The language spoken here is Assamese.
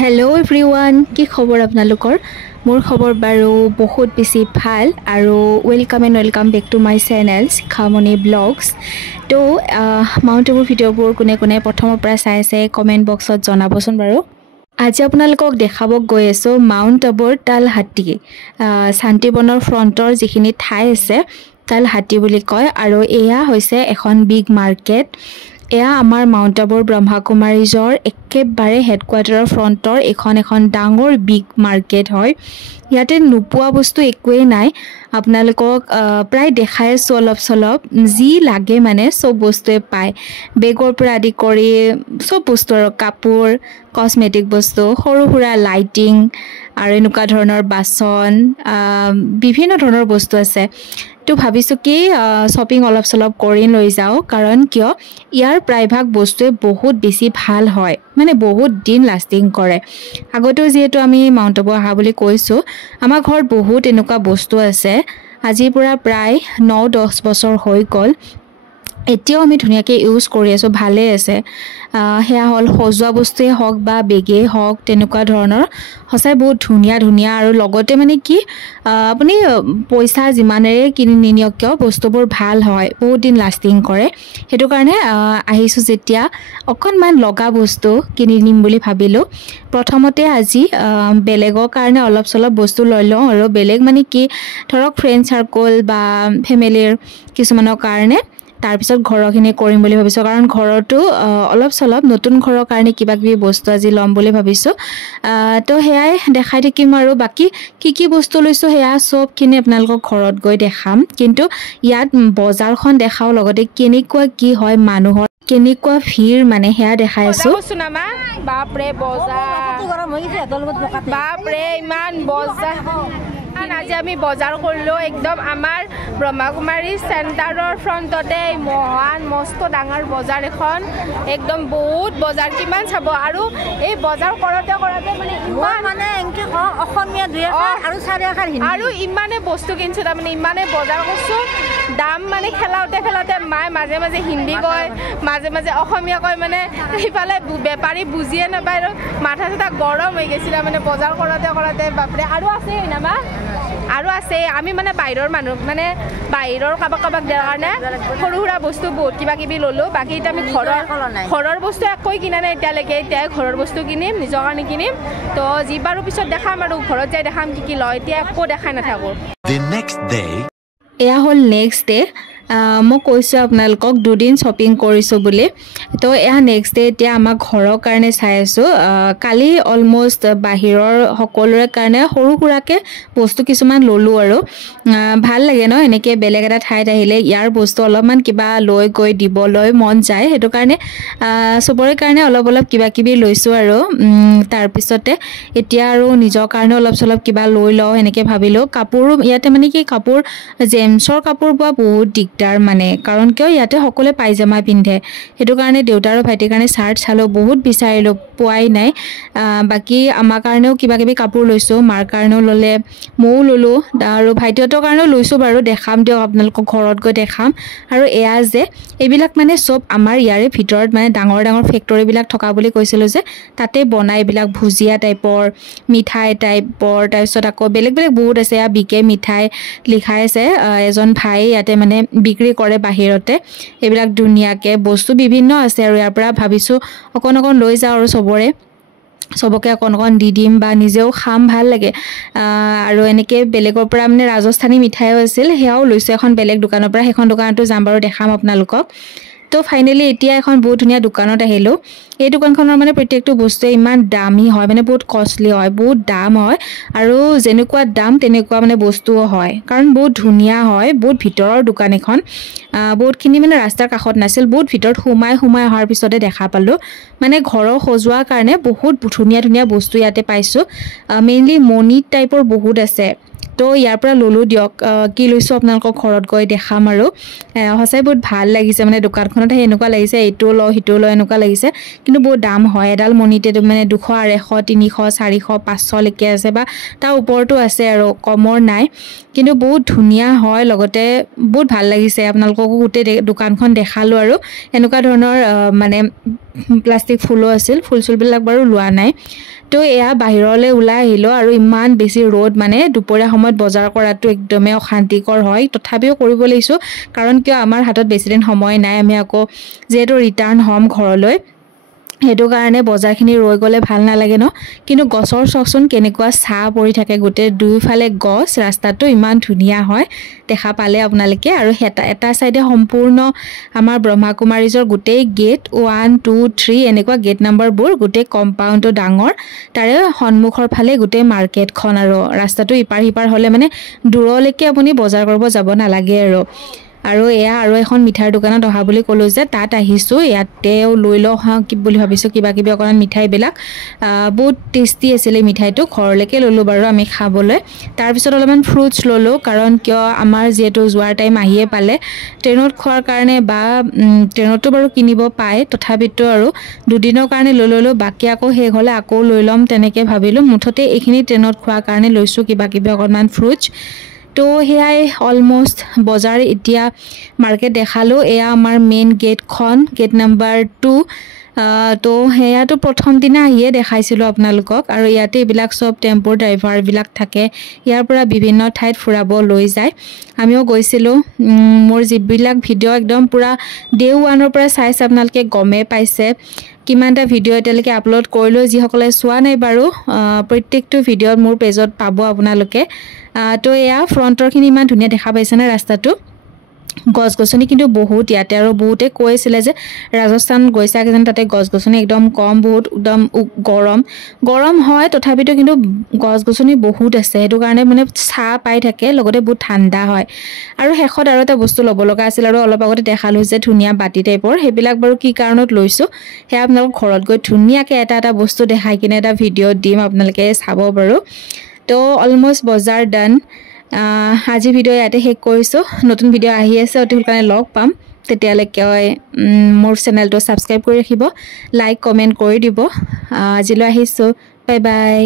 হেল্ল' এভৰিৱান, কি খবৰ আপোনালোকৰ? মোৰ খবৰ বাৰু বহুত বেছি ভাল আৰু welcome back to my channel Shikhamoni blogs. তো মাউণ্ট আবুৰ ভিডিঅ'বোৰ কোনে কোনে প্ৰথমৰ পৰা চাই আছে কমেণ্ট বক্সত জনাবচোন বাৰু। আজি আপোনালোকক দেখাব গৈ আছোঁ মাউণ্ট আবুৰ তালহাটী, শান্তিবনৰ ফ্ৰণ্টৰ যিখিনি ঠাই আছে তালহাটী বুলি কয়। আৰু এয়া হৈছে এখন বিগ মাৰ্কেট। এয়া আমাৰ মাউণ্ট আবুৰ ব্ৰহ্মাকুমাৰীজৰ একেবাৰে হেডকোৱাৰ্টাৰৰ ফ্ৰণ্টৰ এখন ডাঙৰ বিগ মাৰ্কেট হয়। ইয়াতে নোপোৱা বস্তু একোৱেই নাই। আপোনালোকক প্ৰায় দেখাই আছোঁ অলপ চলপ, যি লাগে মানে চব বস্তুৱে পায়। বেগৰ পৰা আদি কৰি চব বস্তু আৰু কাপোৰ, কচমেটিক বস্তু, সৰু সুৰা লাইটিং আৰু এনেকুৱা ধৰণৰ বাচন, বিভিন্ন ধৰণৰ বস্তু আছে। তো ভাবিছোঁ কি শ্বপিং অলপ চলপ কৰি লৈ যাওঁ, কাৰণ কিয় ইয়াৰ প্ৰায়ভাগ বস্তুৱে বহুত বেছি ভাল হয়, মানে বহুত দিন লাষ্টিং কৰে। আগতেও যিহেতু আমি মাউণ্ট আবু অহা বুলি কৈছোঁ, আমাৰ ঘৰত বহুত এনেকুৱা বস্তু আছে। আজিৰ পৰা প্ৰায় 9-10 বছৰ হৈ গ'ল, এতিয়াও আমি ধুনীয়াকৈ ইউজ কৰি আছোঁ, ভালেই আছে। সেয়া হ'ল সজোৱা বস্তুৱেই হওক বা বেগেই হওক, তেনেকুৱা ধৰণৰ সঁচাই বহুত ধুনীয়া ধুনীয়া। আৰু লগতে মানে কি আপুনি পইচা যিমানেৰে কিনি নিনিয়ক কিয় বস্তুবোৰ ভাল হয়, বহুত দিন লাষ্টিং কৰে। সেইটো কাৰণে আহিছোঁ যেতিয়া অকণমান লগা বস্তু কিনি নিম বুলি ভাবিলোঁ। প্ৰথমতে আজি বেলেগৰ কাৰণে অলপ চলপ বস্তু লৈ লওঁ, আৰু বেলেগ মানে কি ধৰক ফ্ৰেণ্ড চাৰ্কল বা ফেমিলিৰ কিছুমানৰ কাৰণে। তাৰপিছত ঘৰৰখিনি কৰিম বুলি ভাবিছোঁ, কাৰণ ঘৰতো অলপ চলপ নতুন ঘৰৰ কাৰণে কিবা কিবি বস্তু আজি ল'ম বুলি ভাবিছোঁ। তো সেয়াই দেখাই থাকিম, আৰু বাকী কি বস্তু লৈছোঁ সেয়া চবখিনি আপোনালোকক ঘৰত গৈ দেখাম। কিন্তু ইয়াত বজাৰখন দেখাওঁ, লগতে কেনেকুৱা কি হয়, মানুহৰ কেনেকুৱা ভিৰ মানে সেয়া দেখাই আছোঁ। বাপৰে ইমান বজাৰ। আজি আমি বজাৰ কৰিলোঁ একদম আমাৰ ব্ৰহ্মাকুমাৰী চেণ্টাৰৰ ফ্ৰণ্টতে মহান মস্ত ডাঙৰ বজাৰ এখন, একদম বহুত বজাৰ, কিমান চাব। আৰু এই বজাৰ কৰোঁতে মানে ইমান মানে অসমীয়া আৰু ইমানে বস্তু কিনিছোঁ, তাৰমানে ইমানে বজাৰ কৰিছোঁ। দাম মানে খেলাওঁতে মায়ে মাজে মাজে হিন্দী কয়, মাজে মাজে অসমীয়া কয়, মানে সেইফালে বেপাৰী বুজিয়ে নাপায় আৰু মাথা চাথা গৰম হৈ গৈছিলে মানে বজাৰ কৰোঁতে বাপৰে। আৰু আছে নামা আৰু আছে, আমি মানে বাহিৰৰ মানুহ, মানে বাহিৰৰ কাৰোবাক দিয়াৰ কাৰণে সৰু সুৰা বস্তু বহুত কিবা কিবি ল'লোঁ। বাকী এতিয়া আমি ঘৰৰ বস্তু একোৱে কিনা নাই এতিয়ালৈকে। এতিয়াই ঘৰৰ বস্তু কিনিম, নিজৰ কাৰণে কিনিম। তো যি বাৰু পিছত দেখাম, আৰু ঘৰত যাই দেখাম কি লয়, এতিয়া একো দেখাই নাথাকোঁ। এয়া হ'ল নেক্সট ডে'। মই কৈছোঁ আপোনালোকক 2 দিন শ্বপিং কৰিছোঁ বুলি। তো এয়া নেক্সট ডে'। এতিয়া আমাৰ ঘৰৰ কাৰণে চাই আছোঁ। কালি অলমষ্ট বাহিৰৰ সকলোৰে কাৰণে সৰু সুৰাকৈ বস্তু কিছুমান ল'লোঁ, আৰু ভাল লাগে ন এনেকৈ বেলেগ এটা ঠাইত আহিলে ইয়াৰ বস্তু অলপমান কিবা লৈ গৈ দিবলৈ মন যায়। সেইটো কাৰণে চবৰে কাৰণে অলপ কিবা কিবি লৈছোঁ। আৰু তাৰপিছতে এতিয়া আৰু নিজৰ কাৰণে অলপ চলপ কিবা লৈ লওঁ এনেকৈ ভাবিলোঁ। কাপোৰো ইয়াতে মানে কি কাপোৰ, জেমছৰ কাপোৰ পোৱা বহুত দিগদাৰ মানে, কাৰণ কিয় ইয়াতে সকলোৱে পাইজামা পিন্ধে। সেইটো কাৰণে দেউতা আৰু ভাইটিৰ কাৰণে চাৰ্ট চালোঁ, বহুত বিচাৰিলোঁ, পোৱাই নাই। বাকী আমাৰ কাৰণেও কিবা কিবি কাপোৰ লৈছোঁ, মাৰ কাৰণেও ল'লে, ময়ো ল'লোঁ, আৰু ভাইটিহঁতৰ কাৰণেও লৈছোঁ বাৰু। দেখাম দিয়ক আপোনালোকক, ঘৰত গৈ দেখাম। আৰু এয়া যে এইবিলাক মানে চব আমাৰ ইয়াৰে ভিতৰত মানে ডাঙৰ ফেক্টৰীবিলাক থকা বুলি কৈছিলোঁ যে, তাতে বনাই এইবিলাক ভুজিয়া টাইপৰ, মিঠাই টাইপৰ, তাৰপিছত আকৌ বেলেগ বহুত আছে। এয়া বিকে মিঠাই লিখাই আছে, এজন ভাই ইয়াতে মানে বিক্ৰী কৰে বাহিৰতে। এইবিলাক ধুনীয়াকৈ বস্তু বিভিন্ন আছে, আৰু ইয়াৰ পৰা ভাবিছোঁ অকণ লৈ যাওঁ, আৰু চবকে অকণ দি দিম বা নিজেও খাম, ভাল লাগে। আৰু এনেকৈ বেলেগৰ পৰা মানে ৰাজস্থানী মিঠাইও আছিল, সেয়াও লৈছোঁ এখন বেলেগ দোকানৰ পৰা। সেইখন দোকানতো যাম বাৰু, দেখাম আপোনালোকক। তো ফাইনেলি এতিয়া এখন বহুত ধুনীয়া দোকানত আহিলোঁ। এই দোকানখনৰ মানে প্ৰত্যেকটো বস্তুৱে ইমান দামী হয়, মানে বহুত কষ্টলি হয়, বহুত দাম হয়। আৰু যেনেকুৱা দাম তেনেকুৱা মানে বস্তুও হয়, কাৰণ বহুত ধুনীয়া হয়। বহুত ভিতৰৰ দোকান এখন, বহুতখিনি মানে ৰাস্তাৰ কাষত নাছিল, বহুত ভিতৰত সোমাই অহাৰ পিছতে দেখা পালোঁ। মানে ঘৰৰ সজোৱাৰ কাৰণে বহুত ধুনীয়া বস্তু ইয়াতে পাইছোঁ। মেইনলি মণি টাইপৰ বহুত আছে। তো ইয়াৰ পৰা ল'লোঁ দিয়ক। কি লৈছোঁ আপোনালোকক ঘৰত গৈ দেখাম। আৰু সঁচাই বহুত ভাল লাগিছে, মানে দোকানখনত এনেকুৱা লাগিছে এইটো লওঁ সিটো লওঁ এনেকুৱা লাগিছে, কিন্তু বহুত দাম হয়। এডাল মণিতে মানে 200, 250, 300, 400, 500লৈকে আছে, বা তাৰ ওপৰতো আছে, আৰু কমৰ নাই। কিন্তু বহুত ধুনীয়া হয়, লগতে বহুত ভাল লাগিছে। আপোনালোককো গোটেই দোকানখন দেখালোঁ, আৰু এনেকুৱা ধৰণৰ মানে প্লাষ্টিক ফুলো আছিল ফুল চুলবিলাক বাৰু লোৱা নাই তো এয়া বাহিৰলৈ ওলাই আহিলো আৰু ইমান বেছি ৰ'দ মানে দুপৰীয়া সময়ত বজাৰ কৰাটো একদমেই অশান্তিকৰ হয় তথাপিও কৰিব লাগিছো কাৰণ কিয় আমাৰ হাতত বেছি দিন সময় নাই আমি আকৌ যেহেতু ৰিটাৰ্ণ হ'ম ঘৰলৈ হেতু কাৰণে বজাৰখিনি ৰৈ গলে ভাল নালাগে ন কিন্তু গছৰ চকচোন কেনেকুৱা ছাঁ পৰি থাকে গোটে দুইফালে গছ ৰাস্তাটো ইমান ধুনীয়া হয় দেখা পালে আপোনালোকে আৰু এটা সাইডে সম্পূৰ্ণ আমাৰ ব্ৰহ্মাকুমাৰীজৰ গোটেই গেট 1 2 3 এনেকুৱা গেট নাম্বাৰবোৰ গোটেই কম্পাউণ্ডটো ডাঙৰ তাৰে সন্মুখৰ ফালে গোটেই মাৰ্কেটখন আৰু ৰাস্তাটো ইপাৰ হিপাৰ হলে মানে দূৰলৈকে আপুনি বজাৰ কৰিব যাব নালাগে আৰু এয়া আৰু এখন মিঠাইৰ দোকানত অহা বুলি ক'লো যে তাত আহিছো ইয়াতেও লৈ লওঁ কি বুলি ভাবিছো কিবা কিবি অকণমান মিঠাইবিলাক বহুত টেষ্টি আছিলে মিঠাইটো ঘৰলৈকে ললো বাৰু আমি খাবলৈ তাৰপিছত অলপমান ফ্ৰুটছ ললো কাৰণ কিয় আমাৰ যিহেতু যোৱাৰ টাইম আহিয়ে পালে ট্ৰেইনত খোৱাৰ কাৰণে বা ট্ৰেইনতো বাৰু কিনিব পায় তথাপিতো আৰু দুদিনৰ কাৰণে লৈ ললো বাকী আকৌ শেষ হ'লে আকৌ লৈ ল'ম তেনেকৈ ভাবিলো মুঠতে এইখিনি ট্ৰেইনত খোৱাৰ কাৰণে লৈছো কিবা কিবি অকণমান ফ্ৰুটছ তো হেয়াই অলমোষ্ট বজাৰ এতিয়া মাৰ্কেট দেখালো এয়া আমাৰ মেইন গেটখন গেট নাম্বাৰ 2 তো হেয়াটো প্ৰথম দিনা আহিয়ে দেখাইছিলো আপোনালোকক আৰু ইয়াতে এইবিলাক সব টেম্পোৰ ড্ৰাইভাৰবিলাক থাকে ইয়াৰ পৰা বিভিন্ন ঠাইত ফুৰাব লৈ যায় আমিও গৈছিলো মোৰ যিবিলাক ভিডিঅ' একদম পুৰা ডে 1 পৰা চাইছে আপোনালোকে গমে পাইছে কিমানটা ভিডিঅ' এতিয়ালৈকে আপলোড কৰিলো যিসকলে চোৱা নাই বাৰু প্ৰত্যেকটো ভিডিঅ'ত মোৰ পেজত পাব আপোনালোকে তো এয়া ফ্ৰণ্টৰখিনি ইমান ধুনীয়া দেখা পাইছে না ৰাস্তাটো গছ গছনি কিন্তু বহুত ইয়াতে আৰু বহুতে কৈছিলে যে ৰাজস্থান গৈছা কিজান তাতে গছ গছনি একদম কম বহুত একদম গৰম হয় তথাপিতো কিন্তু গছ গছনি বহুত আছে হেতু কাৰণে মানে ছাঁ পাই থাকে লগতে বহুত ঠাণ্ডা হয় আৰু শেষত আৰু এটা বস্তু ল'ব লগা আছিল আৰু অলপ আগতে দেখালো যে ধুনীয়া বাটি টাইপৰ হেবিলাক বাৰু কি কাৰণত লৈছো হে আপোনালোক ঘৰত গৈ ধুনীয়াকৈ এটা বস্তু দেখাই কিনে এটা ভিডিঅ' দিম আপোনালোকে চাব বাৰু তো অলমোষ্ট বজাৰ ডান আজি ভিডিঅ' ইয়াতে শেষ কৰিছো নতুন ভিডিঅ' আহি আছে অতি সোনকালে লগ পাম তেতিয়ালৈকে মোৰ চেনেলটো সাবস্ক্ৰাইব কৰি ৰাখিব লাইক কমেন্ট কৰি দিব আজিলৈ আহিছো বাই বাই